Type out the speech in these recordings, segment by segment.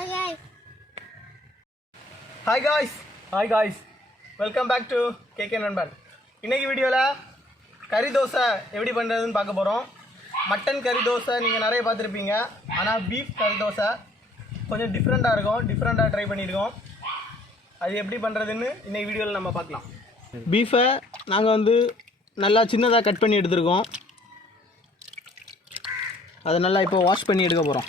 Hi guys, welcome back to KK Nanban. இன்னைக்கு வீடியோல கறி தோசை எப்படி பண்றதுன்னு பார்க்க போறோம். மட்டன் கறி தோசை நீங்க நிறைய பார்த்திருப்பீங்க. ஆனா பீஃப் கறி தோசை கொஞ்சம் டிஃபரண்டா இருக்கும். டிஃபரண்டா ட்ரை பண்ணிருக்கோம். அது எப்படி பண்றதுன்னு இன்னைக்கு வீடியோல நம்ம பார்க்கலாம். பீஃபை நாங்க வந்து நல்லா சின்னதா கட் பண்ணி எடுத்துருக்கோம். அதை நல்லா இப்போ வாஷ் பண்ணி எடுக்க போறோம்.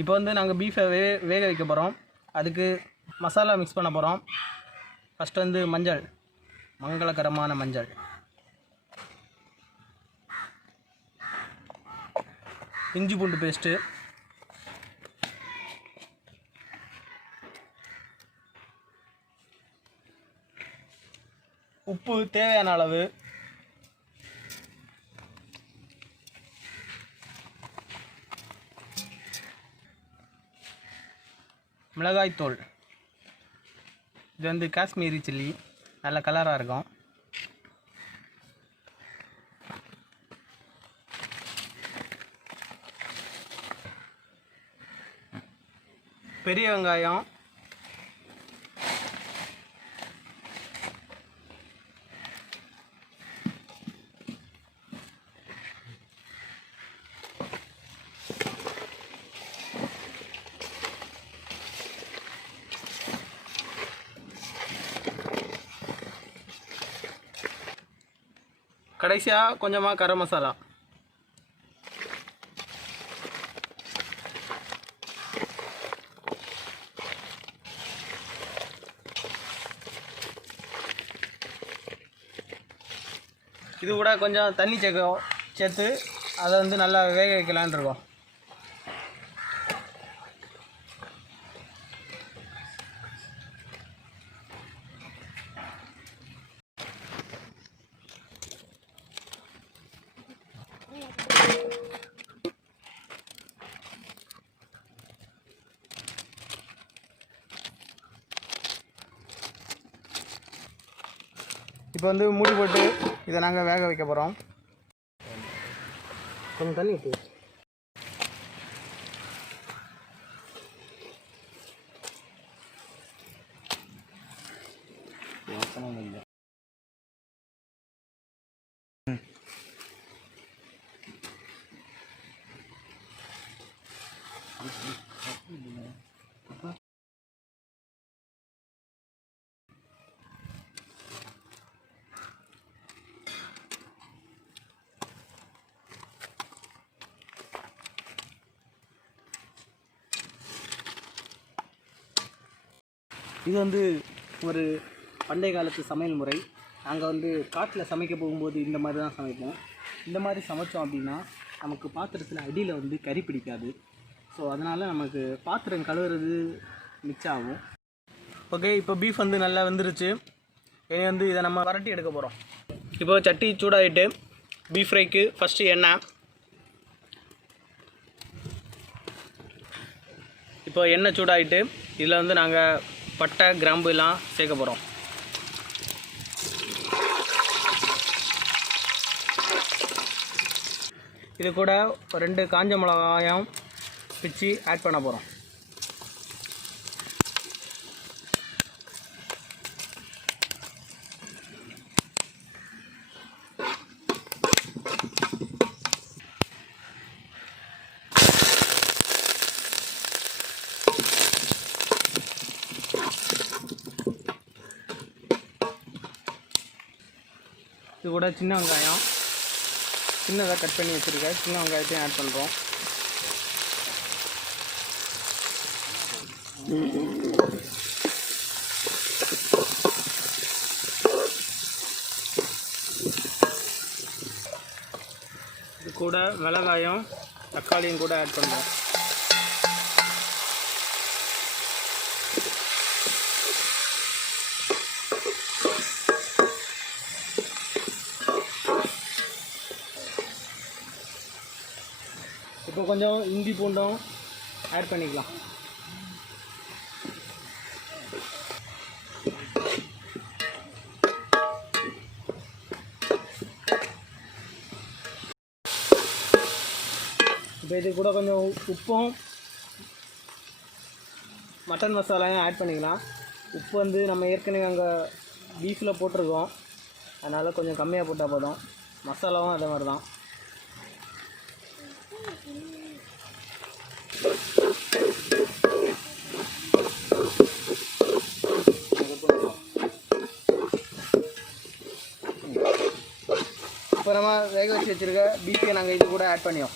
இப்போ வந்து நாங்கள் பீஃபை வேக வைக்க போகிறோம். அதுக்கு மசாலா மிக்ஸ் பண்ண போகிறோம். ஃபஸ்ட்டு வந்து மஞ்சள், மங்களகரமான மஞ்சள், இஞ்சி பூண்டு பேஸ்ட்டு, உப்பு தேவையான அளவு, மிளகாய்த்தூள், இது வந்து காஷ்மீரி சில்லி, நல்ல கலராக இருக்கும். பெரிய வெங்காயம், கடைசியாக கொஞ்சமாக கரம் மசாலா. இது கூட கொஞ்சம் தண்ணி சேர்த்து அதை வந்து நல்லா வேக வைக்கலான்னு இருக்கோம். இப்போ வந்து மூடி போட்டு இதை நாங்கள் வேக வைக்க போகிறோம். கொஞ்சம் தண்ணி ஊற்றி இது வந்து ஒரு பண்டைய காலத்து சமையல் முறை. நாங்கள் வந்து காட்டில் சமைக்க போகும்போது இந்த மாதிரி தான் சமைப்போம். இந்த மாதிரி சமைச்சோம் அப்படின்னா நமக்கு பாத்திரத்தில் அடியில் வந்து கறி பிடிக்காது. ஸோ அதனால் நமக்கு பாத்திரம் கழுவுறது மிச்சம் ஆகும். ஓகே, இப்போ பீஃப் வந்து நல்லா வெந்துருச்சு. இனி வந்து இதை நம்ம வரட்டி எடுக்க போகிறோம். இப்போ சட்டி சூடாகிட்டு பீஃப் ஃப்ரைக்கு ஃபஸ்ட்டு எண்ணெய். இப்போ எண்ணெய் சூடாகிட்டு இதில் வந்து நாங்கள் பட்டை கிராம்பு எல்லாம் சேர்க்க போகிறோம். இது கூட 2 காஞ்ச மிளகாயும் பிச்சு ஆட் பண்ண போகிறோம். இது கூட சின்ன வெங்காயம் சின்னதாக கட் பண்ணி வச்சுருக்கேன். சின்ன வெங்காயத்தையும் ஆட் பண்ணுறோம். இது கூட மிளகாயும் தக்காளியும் கூட ஆட் பண்ணுறோம். இப்போ கொஞ்சம் இஞ்சி பூண்டும் ஆட் பண்ணிக்கலாம். இப்போ இது கூட கொஞ்சம் உப்பும் மட்டன் மசாலாயும் ஆட் பண்ணிக்கலாம். உப்பு வந்து நம்ம ஏற்கனவே அங்கே பீஃபில் போட்டிருக்கோம், அதனால் கொஞ்சம் கம்மியாக போட்டால் போதும். மசாலாவும் அதே மாதிரி தான். இப்போ நம்ம வேக வச்சு வச்சுருக்க பீஃபை நாங்கள் இது கூட ஆட் பண்ணியோம்.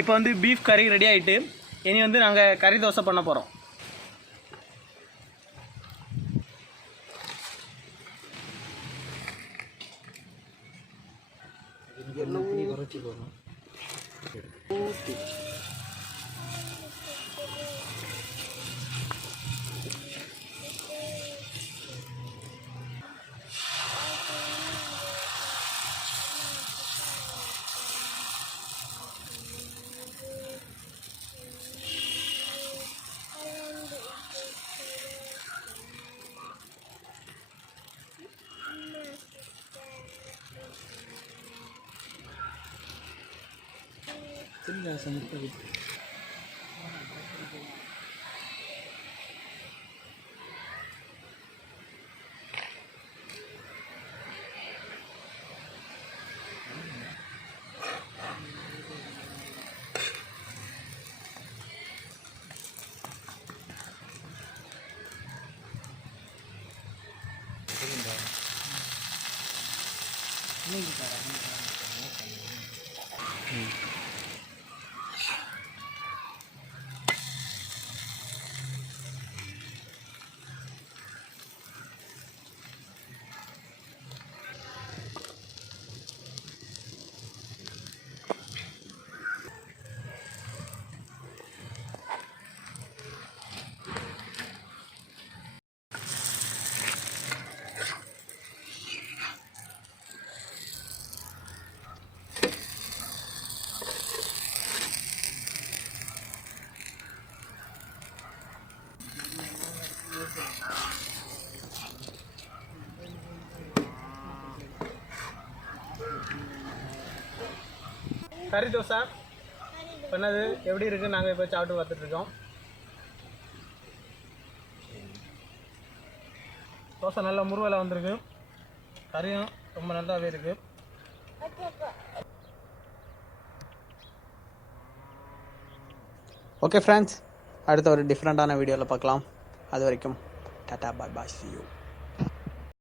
இப்போ வந்து பீஃப் கறி ரெடி ஆகிட்டு, இனி வந்து நாங்கள் கறி தோசை பண்ண போகிறோம். கறி தோசை பண்ணது எப்படி இருக்குன்னு நாங்கள் இப்போ சாப்பிட்டு பார்த்துட்ருக்கோம். தோசை நல்லா முருவலை வந்திருக்கு, கறியும் ரொம்ப நல்லாவே இருக்குது. ஓகே ஃப்ரெண்ட்ஸ், அடுத்த ஒரு டிஃப்ரெண்ட்டான வீடியோவில் பார்க்கலாம். அது வரைக்கும் tata bye bye, see you.